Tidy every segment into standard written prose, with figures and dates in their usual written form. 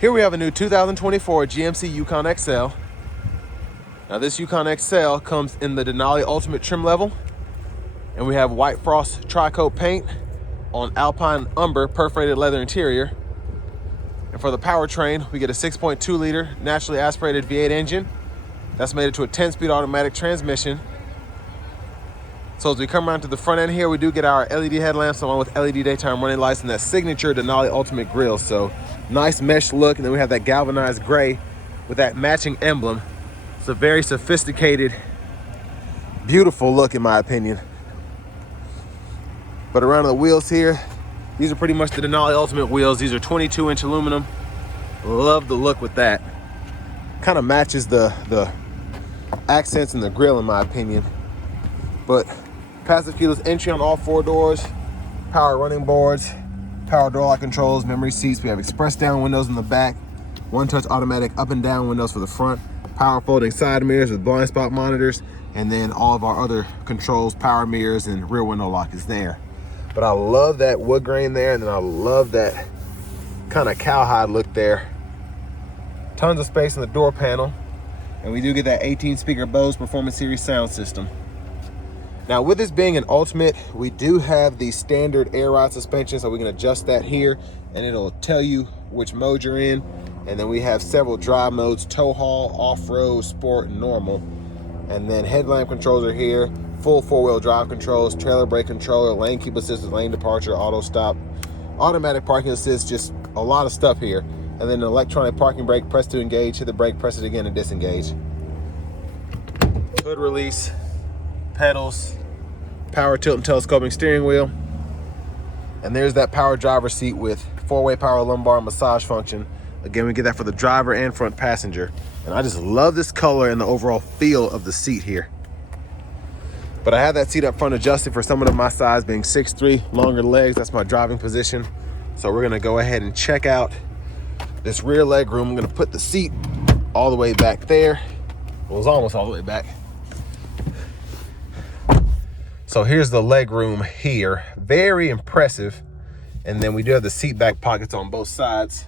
Here we have a new 2024 GMC Yukon XL. Now this Yukon XL comes in the Denali Ultimate trim level, and we have white frost tri-coat paint on Alpine Umber perforated leather interior. And for the powertrain, we get a 6.2 liter naturally aspirated V8 engine. That's made it to a 10-speed automatic transmission. So as we come around to the front end here, we do get our LED headlamps along with LED daytime running lights and that signature Denali Ultimate grille. So nice mesh look, and then we have that galvanized gray with that matching emblem. It's a very sophisticated, beautiful look in my opinion. But around the wheels here, these are pretty much the Denali Ultimate wheels. These are 22-inch aluminum. Love the look with that. Kind of matches the accents in the grille in my opinion. But passive keyless entry on all four doors, power running boards, power door lock controls, memory seats. We have express down windows in the back, one-touch automatic up and down windows for the front, power folding side mirrors with blind spot monitors, and then all of our other controls, power mirrors, and rear window lock is there. But I love that wood grain there, and then I love that kind of cowhide look there. Tons of space in the door panel, and we do get that 18-speaker Bose Performance Series sound system. Now with this being an Ultimate, we do have the standard air ride suspension, so we can adjust that here and it'll tell you which mode you're in. And then we have several drive modes: tow haul, off-road, sport, and normal. And then headlamp controls are here, full four-wheel drive controls, trailer brake controller, lane keep assist, lane departure, auto stop, automatic parking assist, just a lot of stuff here. And then an electronic parking brake, press to engage, hit the brake, press it again to disengage. Hood release, pedals, power tilt and telescoping steering wheel. And there's that power driver seat with four-way power lumbar massage function. Again, we get that for the driver and front passenger. And I just love this color and the overall feel of the seat here. But I have that seat up front adjusted for someone of my size, being 6'3", longer legs. That's my driving position. So we're gonna go ahead and check out this rear leg room. I'm gonna put the seat all the way back there. Well, it's almost all the way back. So here's the leg room here, very impressive. And then we do have the seat back pockets on both sides.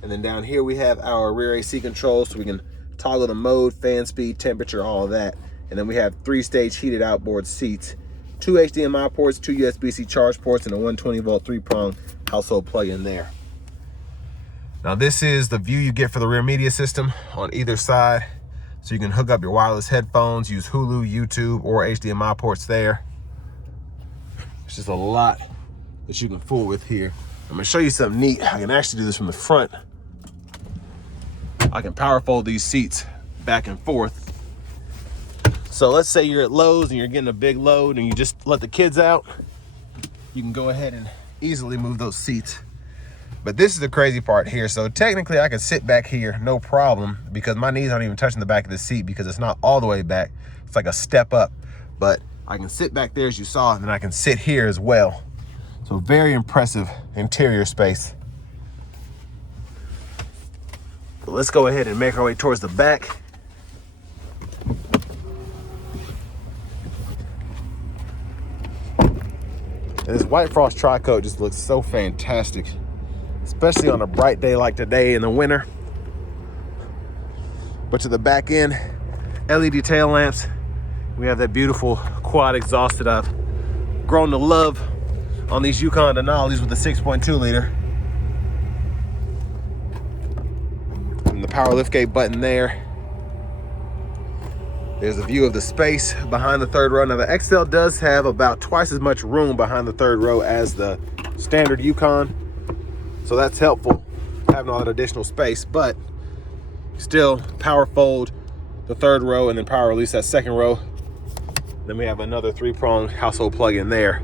And then down here we have our rear AC controls, so we can toggle the mode, fan speed, temperature, all of that. And then we have 3-stage heated outboard seats, 2 HDMI ports, 2 USB-C charge ports, and a 120-volt 3-prong household plug-in there. Now this is the view you get for the rear media system on either side. So you can hook up your wireless headphones, use Hulu, YouTube, or HDMI ports there. It's just a lot that you can fool with here. I'm gonna show you something neat. I can actually do this from the front. I can power fold these seats back and forth. So let's say you're at Lowe's and you're getting a big load and you just let the kids out. You can go ahead and easily move those seats. But this is the crazy part here. So technically I can sit back here, no problem, because my knees aren't even touching the back of the seat because it's not all the way back. It's like a step up, but I can sit back there as you saw, and then I can sit here as well. So very impressive interior space. But let's go ahead and make our way towards the back. And this white frost tri-coat just looks so fantastic, especially on a bright day like today in the winter. But to the back end, LED tail lamps. We have that beautiful quad exhaust that I've grown to love on these Yukon Denalis with the 6.2 liter. And the power liftgate button there. There's a view of the space behind the third row. Now the XL does have about twice as much room behind the third row as the standard Yukon. So that's helpful, having all that additional space, but still power fold the third row and then power release that second row. Then we have another 3-prong household plug-in there.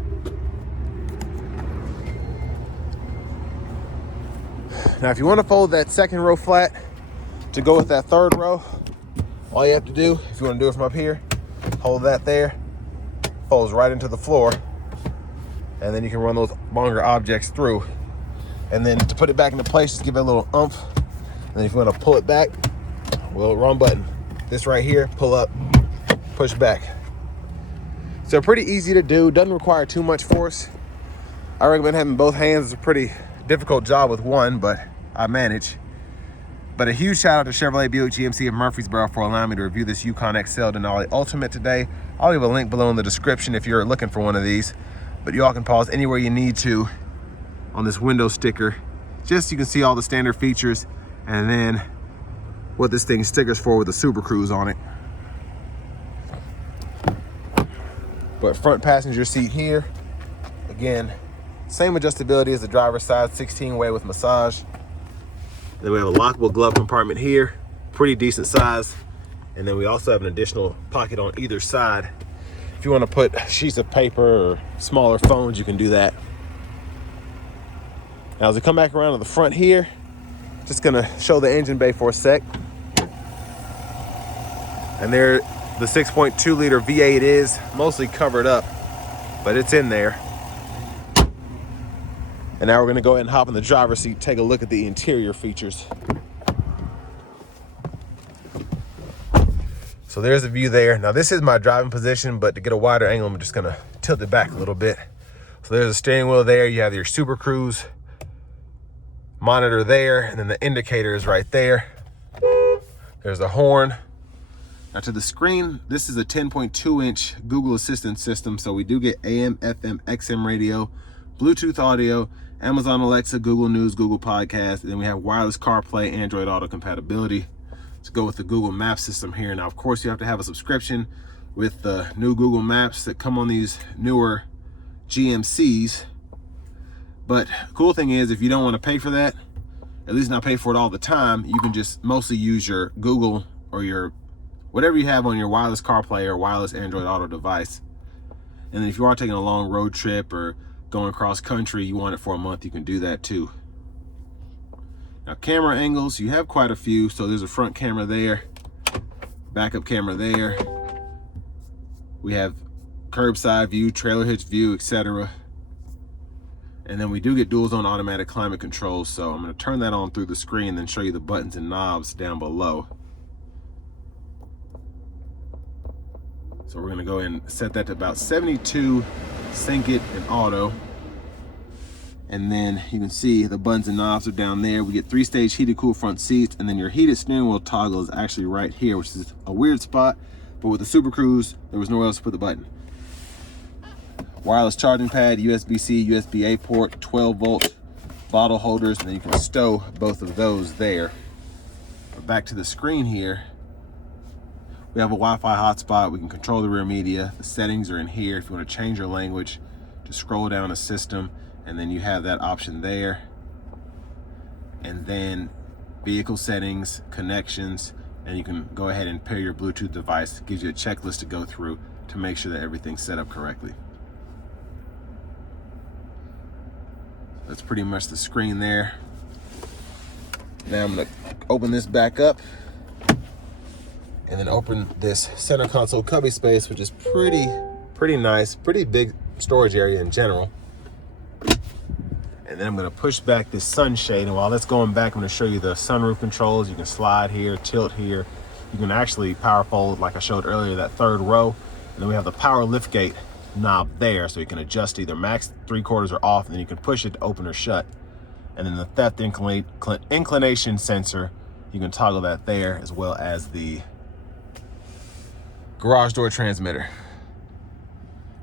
Now, if you want to fold that second row flat to go with that third row, all you have to do, if you want to do it from up here, hold that there, folds right into the floor, and then you can run those longer objects through. And then to put it back into place, just give it a little oomph. And then if you want to pull it back, well, wrong button. This right here, pull up, push back. So pretty easy to do, doesn't require too much force. I recommend having both hands. It's a pretty difficult job with one, but I manage. But a huge shout out to Chevrolet Buick GMC of Murfreesboro for allowing me to review this Yukon XL Denali Ultimate today. I'll leave a link below in the description if you're looking for one of these. But you all can pause anywhere you need to on this window sticker. Just so you can see all the standard features and then what this thing stickers for with the Super Cruise on it. But front passenger seat here, again, same adjustability as the driver's side, 16-way with massage. Then we have a lockable glove compartment here, pretty decent size. And then we also have an additional pocket on either side. If you want to put sheets of paper or smaller phones, you can do that. Now as we come back around to the front here, just gonna show the engine bay for a sec. And there, the 6.2 liter V8 is mostly covered up, but it's in there. And now we're gonna go ahead and hop in the driver's seat, take a look at the interior features. So there's the view there. Now this is my driving position, but to get a wider angle, I'm just gonna tilt it back a little bit. So there's a steering wheel there. You have your Super Cruise monitor there, and then the indicator is right there. There's the horn. Now to the screen, this is a 10.2-inch Google Assistant system. So we do get AM, FM, XM radio, Bluetooth audio, Amazon Alexa, Google News, Google Podcast, and then we have wireless CarPlay, Android Auto compatibility. Let's go with the Google Maps system here. Now, of course, you have to have a subscription with the new Google Maps that come on these newer GMCs. But cool thing is, if you don't want to pay for that, at least not pay for it all the time, you can just mostly use your Google or your whatever you have on your wireless CarPlay or wireless Android Auto device. And then if you are taking a long road trip or going cross country, you want it for a month, you can do that too. Now camera angles, you have quite a few. So there's a front camera there, backup camera there. We have curbside view, trailer hitch view, etc. And then we do get dual zone automatic climate control. So I'm gonna turn that on through the screen and then show you the buttons and knobs down below. So we're gonna go ahead and set that to about 72, sync it in auto. And then you can see the buttons and knobs are down there. We get 3-stage heated cool front seats, and then your heated steering wheel toggle is actually right here, which is a weird spot, but with the Super Cruise, there was nowhere else to put the button. Wireless charging pad, USB-C, USB-A port, 12-volt bottle holders, and then you can stow both of those there. But back to the screen here, we have a Wi-Fi hotspot. We can control the rear media. The settings are in here. If you want to change your language, just scroll down to system, and then you have that option there. And then vehicle settings, connections, and you can go ahead and pair your Bluetooth device. It gives you a checklist to go through to make sure that everything's set up correctly. That's pretty much the screen there. Now I'm gonna open this back up and then open this center console cubby space, which is pretty nice, pretty big storage area in general. And then I'm gonna push back this sunshade, and while that's going back, I'm gonna show you the sunroof controls. You can slide here, tilt here. You can actually power fold, like I showed earlier, that third row. And then we have the power liftgate knob there, so you can adjust either max 3/4 or off, and then you can push it to open or shut. And then the theft inclination sensor, you can toggle that there, as well as the garage door transmitter.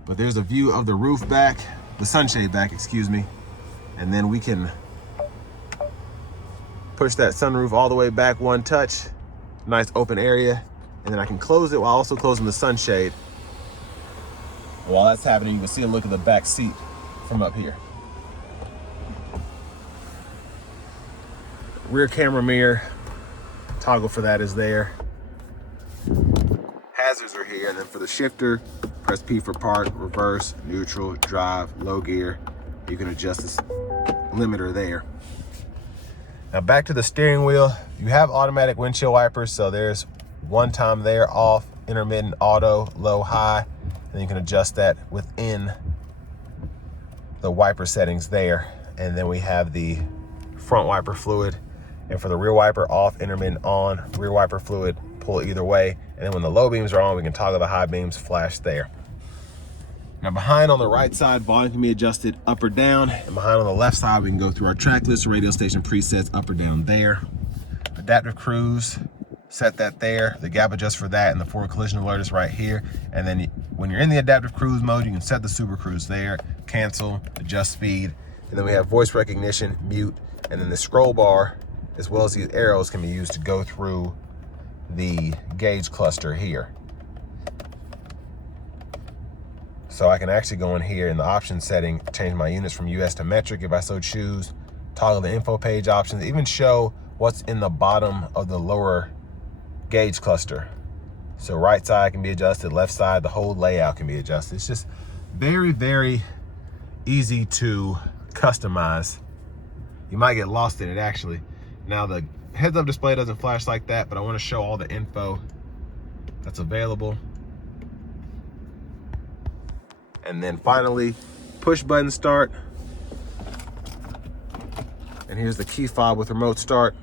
But there's a view of the roof back, the sunshade back, excuse me. And then we can push that sunroof all the way back one touch, nice open area. And then I can close it while also closing the sunshade. While that's happening, you can see a look at the back seat from up here. Rear camera mirror, toggle for that is there. Hazards are here, and then for the shifter, press P for park, reverse, neutral, drive, low gear. You can adjust this limiter there. Now back to the steering wheel. You have automatic windshield wipers, so there's one time there, off, intermittent, auto, low, high, and you can adjust that within the wiper settings there. And then we have the front wiper fluid, and for the rear wiper, off, intermittent, on, rear wiper fluid, pull either way. And then when the low beams are on, we can toggle the high beams, flash there. Now behind on the right side, volume can be adjusted up or down. And behind on the left side, we can go through our track list, radio station presets up or down there. Adaptive cruise, set that there. The gap adjust for that, and the forward collision alert is right here. And then when you're in the adaptive cruise mode, you can set the super cruise there, cancel, adjust speed. And then we have voice recognition, mute, and then the scroll bar, as well as these arrows, can be used to go through the gauge cluster here. So I can actually go in here in the options setting, change my units from US to metric if I so choose, toggle the info page options, even show what's in the bottom of the lower gauge cluster. So right side can be adjusted, left side, the whole layout can be adjusted. It's just very, very easy to customize. You might get lost in it actually. Now the heads-up display doesn't flash like that, but I want to show all the info that's available. And then finally, push button start. And here's the key fob with remote start.